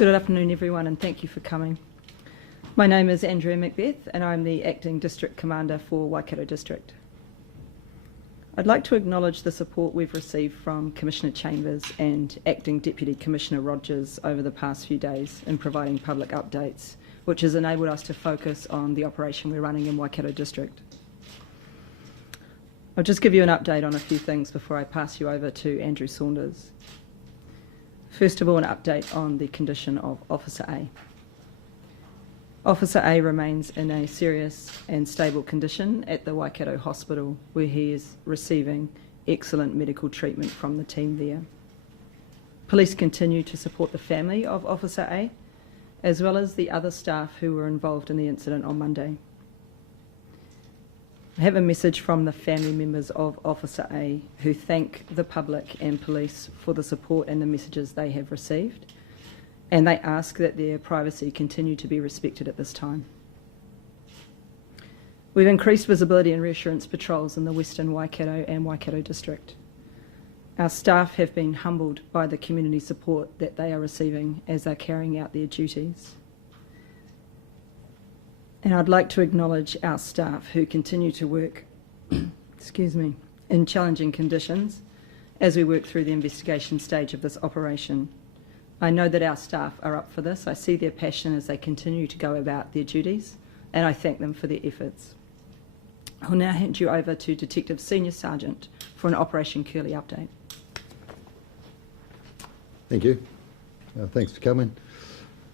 Good afternoon, everyone, and thank you for coming. My name is Andrea Macbeth, and I'm the Acting District Commander for Waikato District. I'd like to acknowledge the support we've received from Commissioner Chambers and Acting Deputy Commissioner Rogers over the past few days in providing public updates, which has enabled us to focus on the operation we're running in Waikato District. I'll just give you an update on a few things before I pass you over to Andrew Saunders. First of all, an update on the condition of Officer A. Officer A remains in a serious and stable condition at the Waikato Hospital, where he is receiving excellent medical treatment from the team there. Police continue to support the family of Officer A, as well as the other staff who were involved in the incident on Monday. I have a message from the family members of Officer A who thank the public and police for the support and the messages they have received, and they ask that their privacy continue to be respected at this time. We've increased visibility and reassurance patrols in the Western Waikato and Waikato District. Our staff have been humbled by the community support that they are receiving as they're carrying out their duties. And I'd like to acknowledge our staff who continue to work in challenging conditions as we work through the investigation stage of this operation. I know that our staff are up for this. I see their passion as they continue to go about their duties, and I thank them for their efforts. I'll now hand you over to Detective Senior Sergeant for an Operation Curley update. Thank you. Thanks for coming.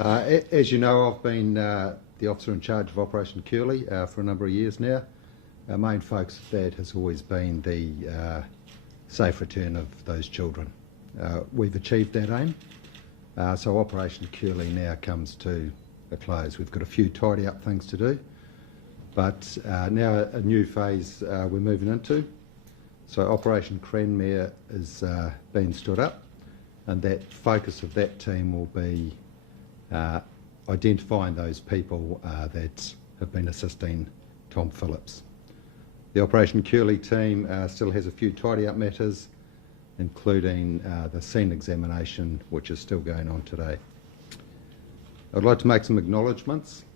As you know, I've been the officer in charge of Operation Curley for a number of years now. Our main focus of that has always been the safe return of those children. We've achieved that aim, so Operation Curley now comes to a close. We've got a few tidy up things to do, but now a new phase we're moving into. So Operation Cranmere is being stood up, and that focus of that team will be identifying those people that have been assisting Tom Phillips. The Operation Curley team still has a few tidy up matters, including the scene examination, which is still going on today. I'd like to make some acknowledgements.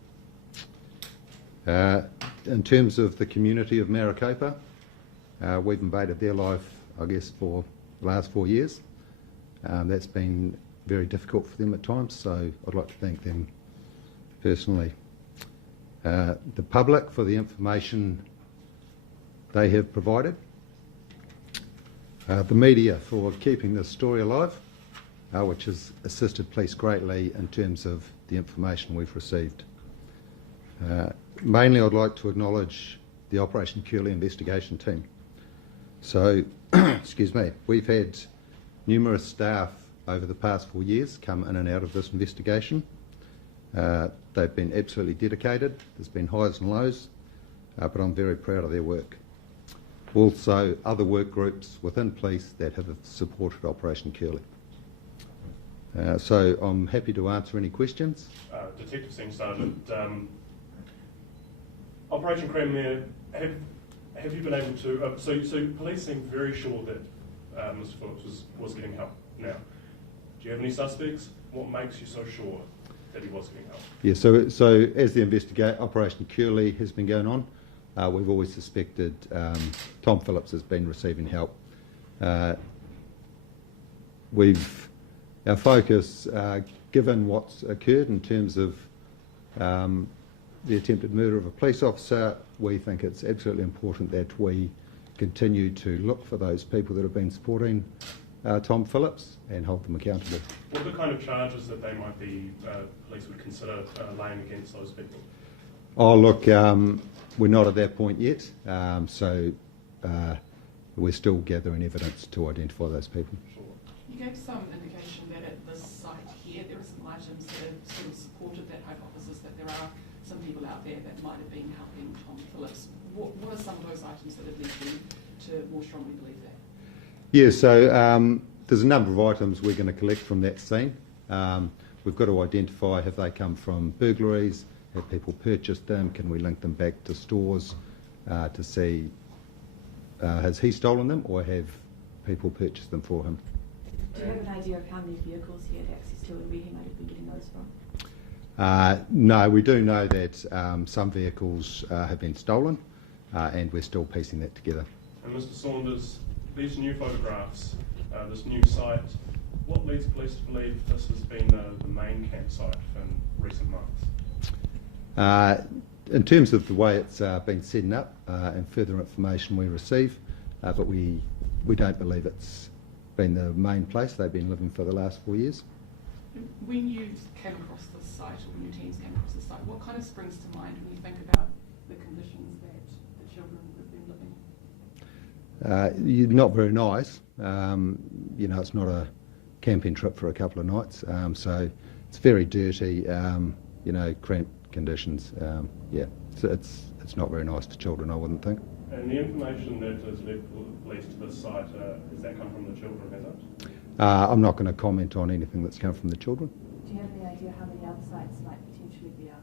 In terms of the community of Maricopa, we've invaded their life, I guess, for the last 4 years. That's been very difficult for them at times, so I'd like to thank them personally. The public for the information they have provided. The media for keeping this story alive, which has assisted police greatly in terms of the information we've received. Mainly I'd like to acknowledge the Operation Curley investigation team. So, excuse me, we've had numerous staff over the past 4 years come in and out of this investigation. They've been absolutely dedicated. There's been highs and lows, but I'm very proud of their work. Also, other work groups within police that have supported Operation Curley. So I'm happy to answer any questions. Detective Senior Sergeant, Operation Cranmere, have you been able to... so police seem very sure that Mr Phillips was getting help now. Do you have any suspects? What makes you so sure that he was getting help? Yeah, so as the Operation Curley has been going on, we've always suspected Tom Phillips has been receiving help. Our focus, given what's occurred in terms of the attempted murder of a police officer, we think it's absolutely important that we continue to look for those people that have been supporting Tom Phillips and hold them accountable. What are the kind of charges that they might be, police would consider laying against those people? Oh, look, we're not at that point yet, so we're still gathering evidence to identify those people. Sure. You gave some indication that at this site here there are some items that have sort of supported that hypothesis that there are some people out there that might have been helping Tom Phillips. What are some of those items that have led you to more strongly believe that? Yeah, so there's a number of items we're going to collect from that scene. We've got to identify, have they come from burglaries, have people purchased them, can we link them back to stores to see has he stolen them or have people purchased them for him. Do you have an idea of how many vehicles he had access to and where he might have been getting those those from? No, we do know that some vehicles have been stolen, and we're still piecing that together. And Mr. Saunders, these new photographs, this new site, what leads police to believe this has been the main campsite in recent months? In terms of the way it's been setting up and further information we receive, but we don't believe it's been the main place. They've been living for the last 4 years. When you came across this site, or when your teams came across this site, what kind of springs to mind when you think about the conditions that the children would have been living in? Not very nice. It's not a camping trip for a couple of nights, so it's very dirty. Cramped conditions. So it's not very nice to children, I wouldn't think. And the information that has led police to this site, has that come from the children, has it? I'm not going to comment on anything that's come from the children. Do you have any idea how many other sites might potentially be out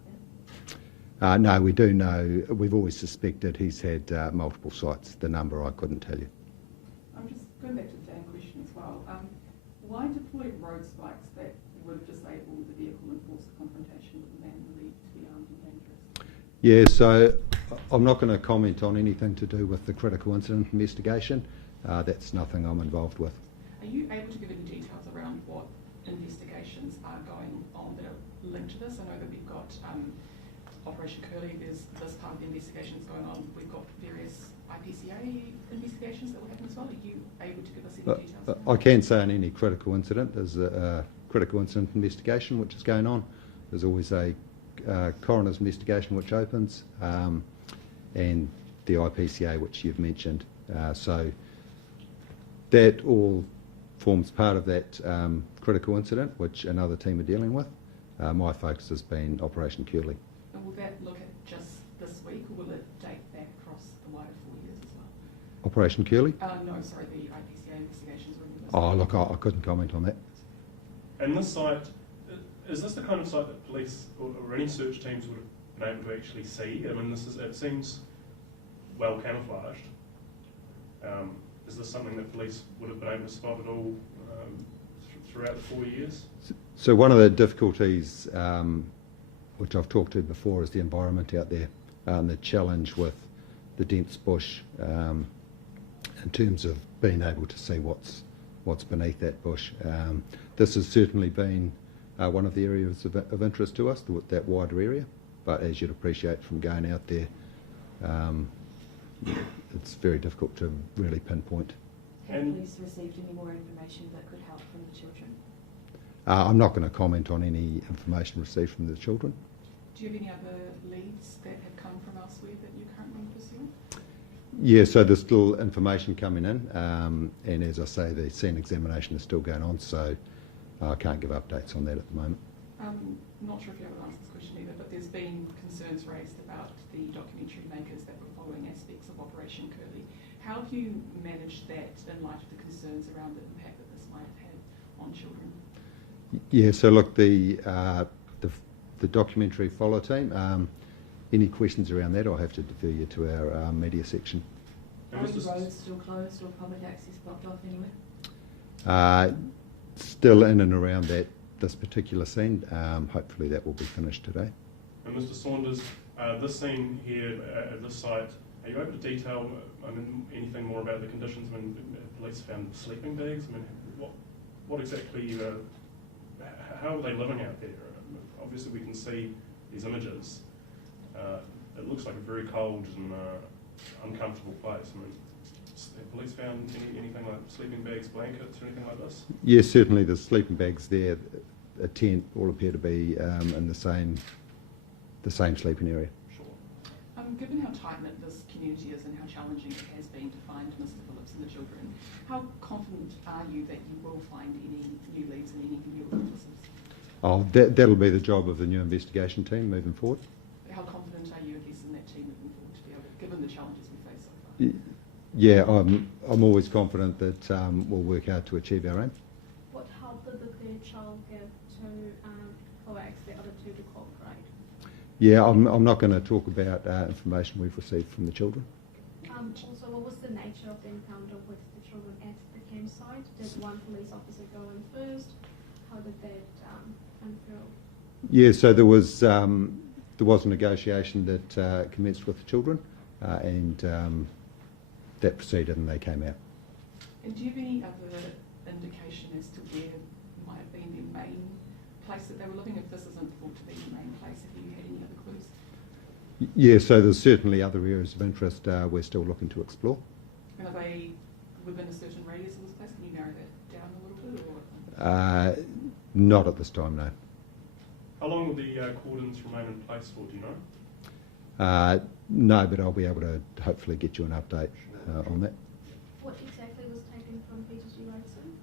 there? No, we do know. We've always suspected he's had multiple sites. The number I couldn't tell you. I'm just going back to the Dan question as well. Why deploy road spikes that would have disabled the vehicle and forced the confrontation with the man believed to be armed and dangerous? Yeah, so I'm not going to comment on anything to do with the critical incident investigation. That's nothing I'm involved with. Are you able to give any details around what investigations are going on that are linked to this? I know that we've got Operation Curley, there's this part of the investigations going on. We've got various IPCA investigations that will happen as well. Are you able to give us any details? I can say on any critical incident, there's a critical incident investigation which is going on. There's always a coroner's investigation which opens, and the IPCA which you've mentioned. So that all forms part of that critical incident which another team are dealing with. My focus has been Operation Curley. And will that look at just this week, or will it date back across the wider 4 years as well? Operation Curley? No, sorry, the IPCA investigations were in this. Oh, look, I couldn't comment on that. And this site, is this the kind of site that police or any search teams would have been able to actually see? I mean, it seems well camouflaged. Is this something that police would have been able to spot at all throughout the 4 years? So one of the difficulties which I've talked to before is the environment out there and the challenge with the dense bush in terms of being able to see what's beneath that bush. This has certainly been one of the areas of interest to us, that wider area, but as you'd appreciate from going out there, it's very difficult to really pinpoint. Have police received any more information that could help from the children? I'm not going to comment on any information received from the children. Do you have any other leads that have come from elsewhere that you're currently pursuing? Yeah, so there's still information coming in, and as I say, the scene examination is still going on, so I can't give updates on that at the moment. Not sure if you ever answered this question either, but there's been concerns raised about the documentary makers that were following aspects of Operation Curley. How have you managed that in light of the concerns around the impact that this might have had on children? Yeah, so look, the documentary follow team, any questions around that, I'll have to defer you to our media section. Are the roads still closed or public access blocked off anywhere? Still in and around this particular scene. Hopefully that will be finished today. And Mr. Saunders, this scene here at this site, are you able to detail anything more about the conditions when police found sleeping bags? I mean, what exactly, how are they living out there? Obviously we can see these images. It looks like a very cold and uncomfortable place. I mean, have police found anything like sleeping bags, blankets, or anything like this? Yes, certainly the sleeping bags there, a tent, all appear to be in the same sleeping area. Sure. Given how tight-knit this community is and how challenging it has been to find Mr. Phillips and the children, how confident are you that you will find any new leads and any new witnesses? Oh, that'll be the job of the new investigation team moving forward. How confident are you, I guess, in that team moving forward to be able, given the challenges we face so far? Yeah, I'm always confident that we'll work hard to achieve our aim. What help did the third child give to coax the other two to cooperate? Yeah, I'm not going to talk about information we've received from the children. Also, what was the nature of the encounter with the children at the campsite? Did one police officer go in first? How did that unfurl? Yeah, so there was a negotiation that commenced with the children, and that proceeded, and they came out. And do you have any other indication as to where might have been their main place that they were living? If this isn't thought to be the main place, have you had any other clues? Yeah, so there's certainly other areas of interest we're still looking to explore. And are they within a certain radius of this place? Can you narrow that down a little bit? Or? Not at this time, no. How long will the cordons remain in place for, do you know? No, but I'll be able to hopefully get you an update on that. What exactly was taken from Peter's Radisson?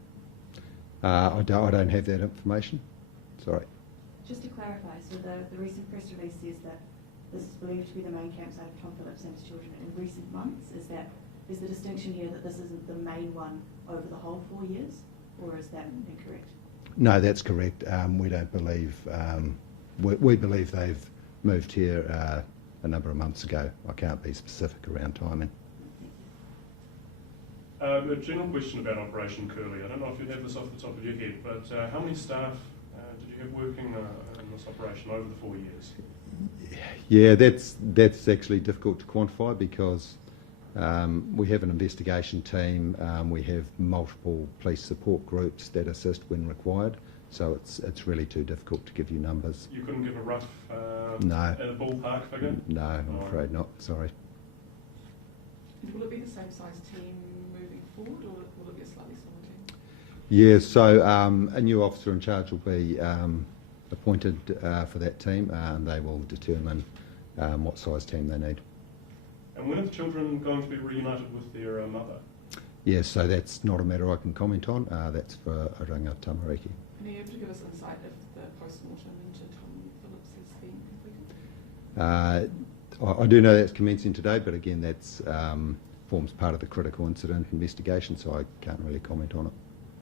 I don't have that information. Sorry. Just to clarify, so the recent press release says that this is believed to be the main campsite of Tom Phillips and his children in recent months. Is the distinction here that this isn't the main one over the whole 4 years, or is that incorrect? No, that's correct. We don't believe, we believe they've moved here a number of months ago. I can't be specific around timing. A general question about Operation Curley. I don't know if you have this off the top of your head, but how many staff did you have working in this operation over the 4 years? Yeah, that's actually difficult to quantify because we have an investigation team, we have multiple police support groups that assist when required, so it's really too difficult to give you numbers. You couldn't give a rough No. a ballpark figure? No, I'm afraid not, sorry. And will it be the same size team moving forward, or will it be a slightly smaller team? Yeah, so a new officer in charge will be appointed for that team, and they will determine what size team they need. And when are the children going to be reunited with their mother? Yeah, so that's not a matter I can comment on. That's for Oranga Tamariki. And are you able to give us insight if the post-mortem into Tom Phillips has been completed? I do know that's commencing today, but again, that's forms part of the critical incident investigation, so I can't really comment on it.